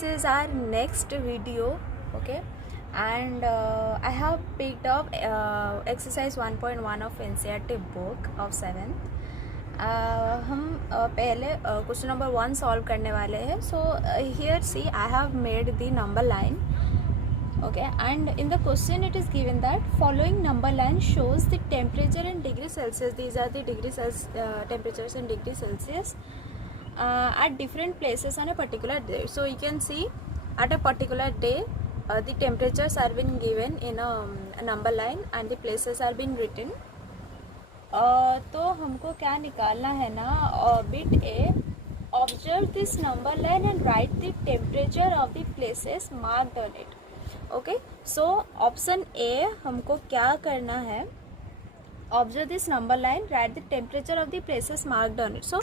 this is our next video. Okay, and I have picked up exercise 1.1 of NCERT book of 7th. हम पहले question number 1 solve करने वाले हैं. So here see I have made the number line. Okay, and in the question it is given that following number line shows the temperature in degree Celsius. These are the temperatures in degree Celsius at different places on a particular day. So you can see at a particular day the temperatures are been given in a number line and the places are been written. तो हमको क्या निकालना है ना, bit A, observe this number line and write the temperature of the places marked on it. Okay, so option A हमको क्या करना है, observe this number line, write the temperature of the places marked on it. So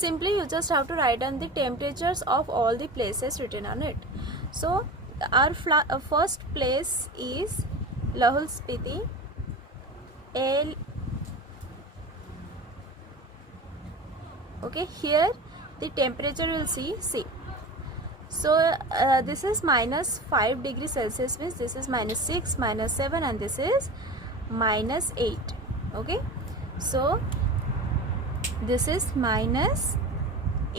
simply you just have to write on the temperatures of all the places written on it. So our first place is Lahaul Spiti. Okay, here the temperature will see. So this is minus 5 degrees Celsius, means this is minus 6, minus 7 and this is minus 8. Okay, so this is minus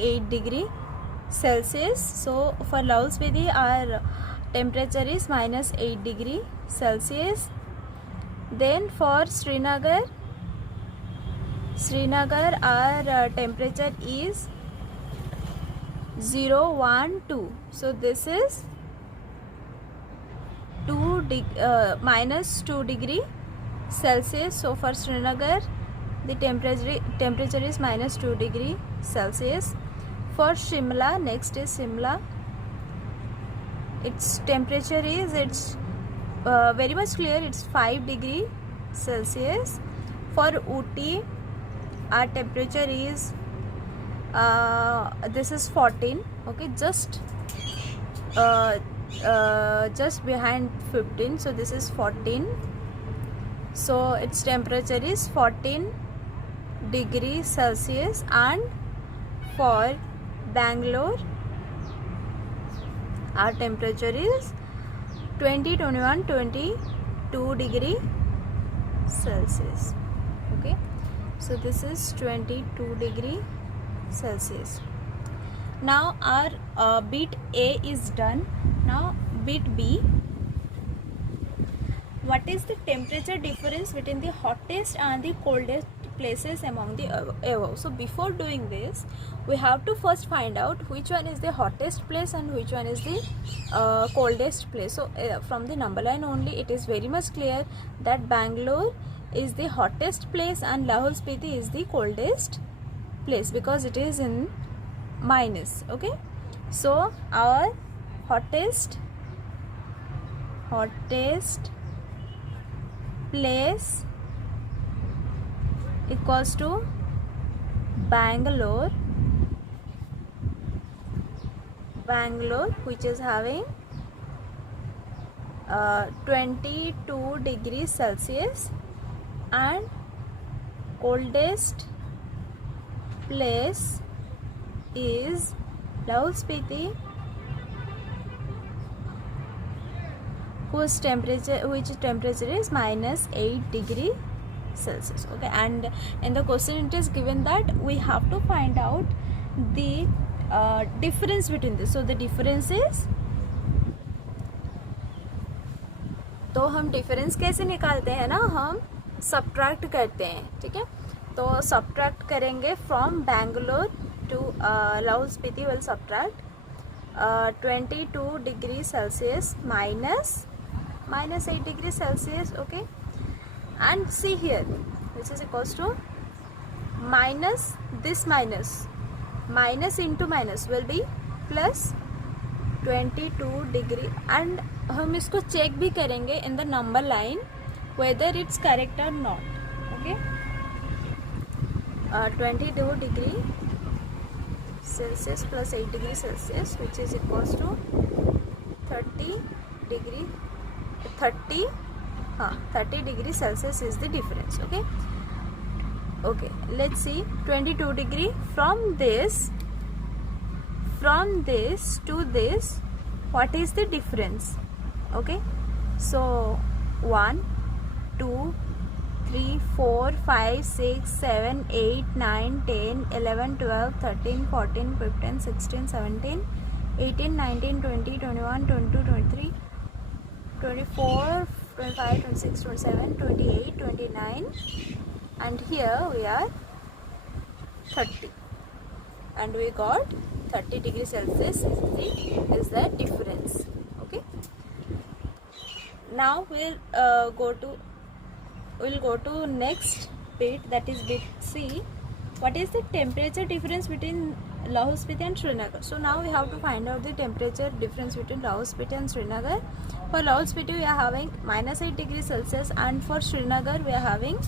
8 degree Celsius. So for Lahaul Spiti our temperature is minus 8 degree Celsius. Then for Srinagar our temperature is 0, 1, 2. So this is minus 2 degree Celsius. So for Srinagar the temperature is minus 2 degree Celsius. For Shimla, next is Shimla, its temperature is very much clear, it's 5 degree Celsius. For Ooty our temperature is this is 14. Okay, just behind 15. So this is 14. So its temperature is 14 degree Celsius. And for Bangalore our temperature is 20, 21, 22 degree Celsius. Okay, so this is 22 degree Celsius. Now our bit A is done. Now bit B, what is the temperature difference between the hottest and the coldest places among the above? So before doing this we have to first find out which one is the hottest place and which one is the coldest place. So from the number line only it is very much clear that Bangalore is the hottest place and Lahaul Spiti is the coldest place because it is in minus. Okay, so our hottest place equals to Bangalore, which is having 22 degrees Celsius, and coldest place is Lahaul Spiti, which temperature is minus 8 degree Celsius. Okay, and in the question it is given that we have to find out the difference between this. So the difference is, तो हम difference कैसे निकालते हैं ना, हम subtract करते हैं. ठीक है, तो सब्ट्रैक्ट करेंगे from Bangalore to Lahaul Spiti. Will subtract 22 degree Celsius minus 8 degree Celsius. Okay, and see here which is equals to minus, this minus into minus will be plus 22 degree. and हम इसको चेक भी करेंगे in the number line whether it's correct or not. Okay, 22 degree Celsius plus 8 degree Celsius, which is equals to 30 degree Celsius is the difference. Okay, let's see 22 degree. From this from this to this, what is the difference? Okay, so 1, 2, 3, 4, 5, 6, 7, 8, 9, 10, 11, 12, 13, 14, 15, 16, 17, 18, 19, 20, 21, 22, 23, 24, 25, 26, 27, 28, 29, and here we are 30, and we got 30 degrees Celsius is the difference. Okay, now we'll go to next bit, that is bit C. What is the temperature difference between Lahore Spiti and Srinagar? So now we have to find out the temperature difference between Lahore Spiti and Srinagar. For Lahore Spiti we are having -8 degrees Celsius, and for Srinagar we are having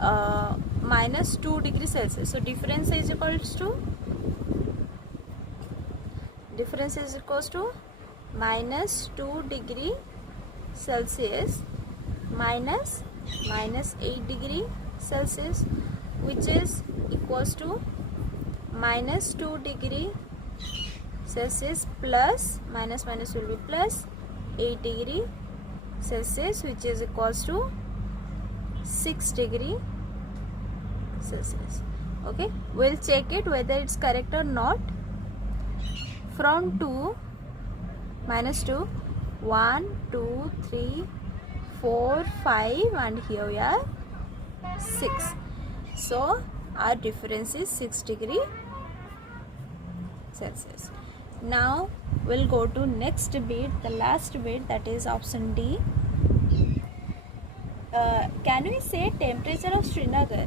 -2 degrees Celsius. So difference is equals to -2 degree Celsius minus -8 degree Celsius, which is equals to -2 degree Celsius plus minus will be plus 8 degree Celsius, which is equals to 6 degree Celsius. Okay, we'll check it whether it's correct or not. From 2, -2, 1, 2, 3, 4, 5, and here we are 6. So our difference is 6 degree Celsius. Now we'll go to next bit, the last bit, that is option D. Can we say temperature of Srinagar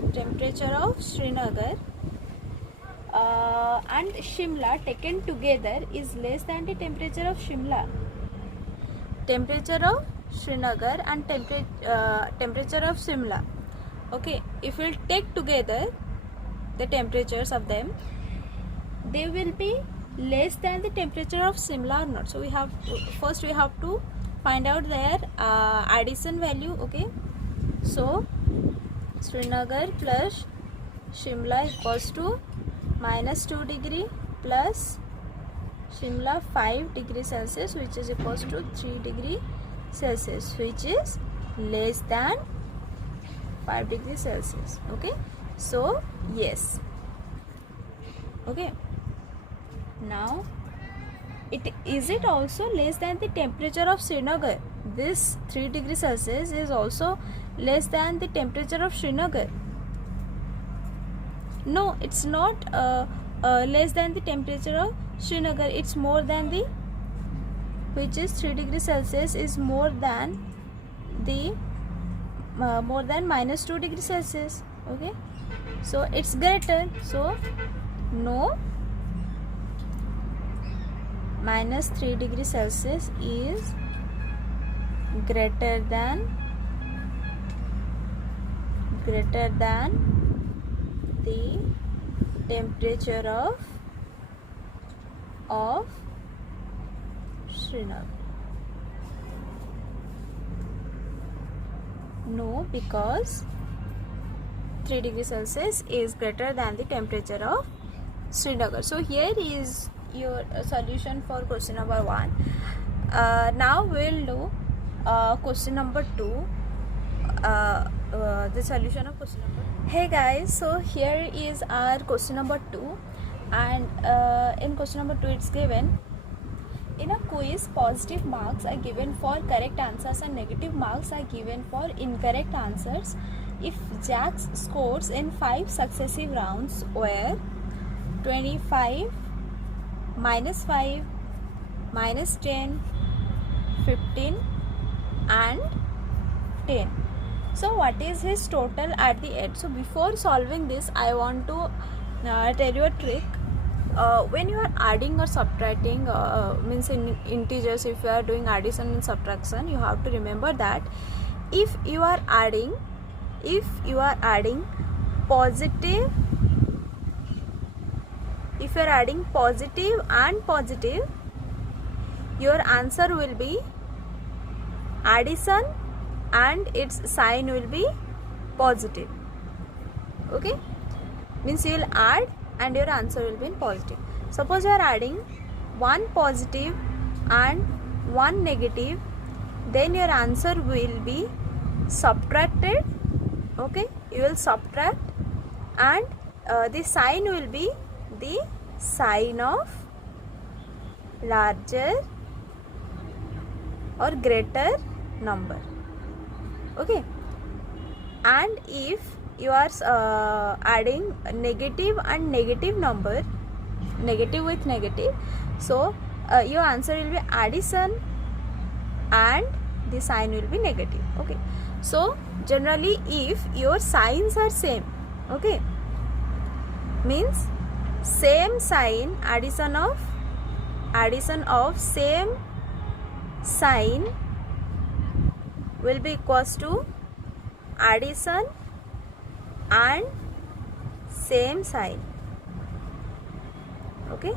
and Shimla taken together is less than the temperature of Shimla? Temperature of Srinagar and temperature of Shimla. Okay, if we'll take together the temperatures of them, they will be less than the temperature of Shimla or not. So we have to find out their addition value. Okay, so Srinagar plus Shimla equals to -2 degree plus Shimla 5 degree Celsius, which is equals to 3 degree Celsius, which is less than 5 degrees Celsius. Okay, so yes. Okay, now is it also less than the temperature of Srinagar? This 3 degrees Celsius is also less than the temperature of Srinagar. No, it's not less than the temperature of Srinagar. It's more than the, which is 3 degrees Celsius is more than the -2 degrees Celsius. Okay, so it's greater. So no, -3 degrees Celsius is greater than the temperature of Srinagar. No, because 3 degrees Celsius is greater than the temperature of Srinagar. So here is your solution for question number 1. Now we'll do question number 2. The solution of question number 2. Hey guys, so here is our question number 2, and in question number 2 it's given, in a quiz positive marks are given for correct answers and negative marks are given for incorrect answers. If Jack's scores in 5 successive rounds were 25, -5, -10, 15 and 10, so what is his total at the end? So before solving this, I want to tell you a trick. When you are adding or subtracting, means in integers, if you are doing addition and subtraction, you have to remember that if you are adding positive, if you are adding positive and positive, your answer will be addition and its sign will be positive. Okay, means you will add and your answer will be in positive. Suppose you are adding one positive and one negative, then your answer will be subtracted. Okay, you will subtract, and the sign will be the sign of larger or greater number. Okay, and if you are adding negative and negative number, negative with negative, so your answer will be addition and the sign will be negative. Okay, so generally if your signs are same, okay, means same sign, addition of same sign will be equals to addition and same sign. Okay,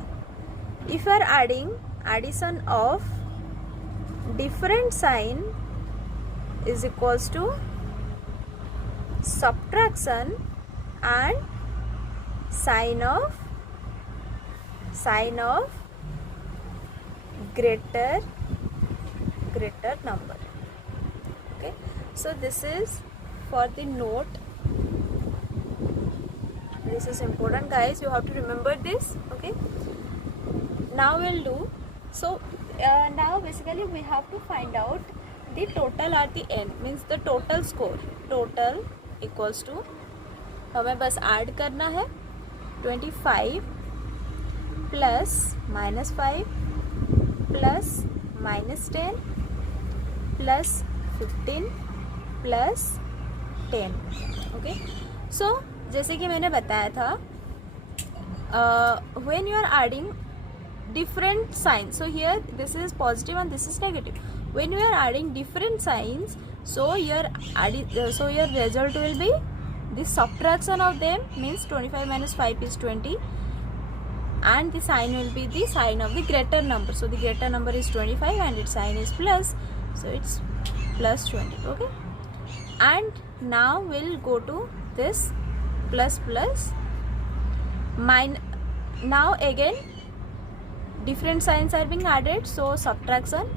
if you are adding addition of different sign is equals to subtraction and sign of greater number. Okay, so this is for the note. This is important, guys, you have to remember this. Okay, now we'll do, so now basically we have to find out the total at the end, means the total score. Total equals to, हमें बस add करना है 25 plus -5 plus -10 plus 15 plus 10. Okay, so जैसे कि मैंने बताया था, when you are adding different signs, so here this is positive and this is negative. When you are adding different signs, so your result will be the subtraction of them, means 25 minus 5 is 20, and the sign will be the sign of the greater number. So the greater number is 25 and its sign is plus, so it's plus 20. Okay, and now we'll go to this plus now again different signs are being added, so subtraction,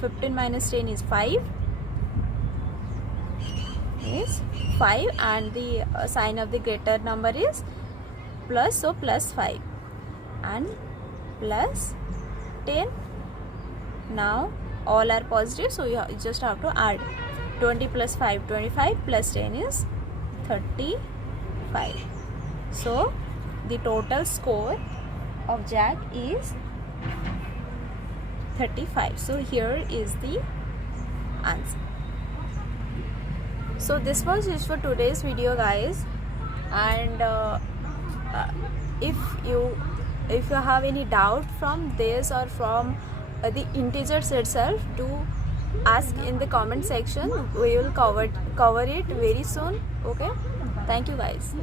15 minus 10 is 5, and the sign of the greater number is plus, so plus 5 and plus 10. Now all are positive, so you just have to add 20 plus 5, 25 plus 10 is 35. So the total score of Jack is 35. So here is the answer. So this was it for today's video, guys, and if you have any doubt from this or from the integers itself, do ask in the comment section. We will cover it very soon. Okay, thank you, guys.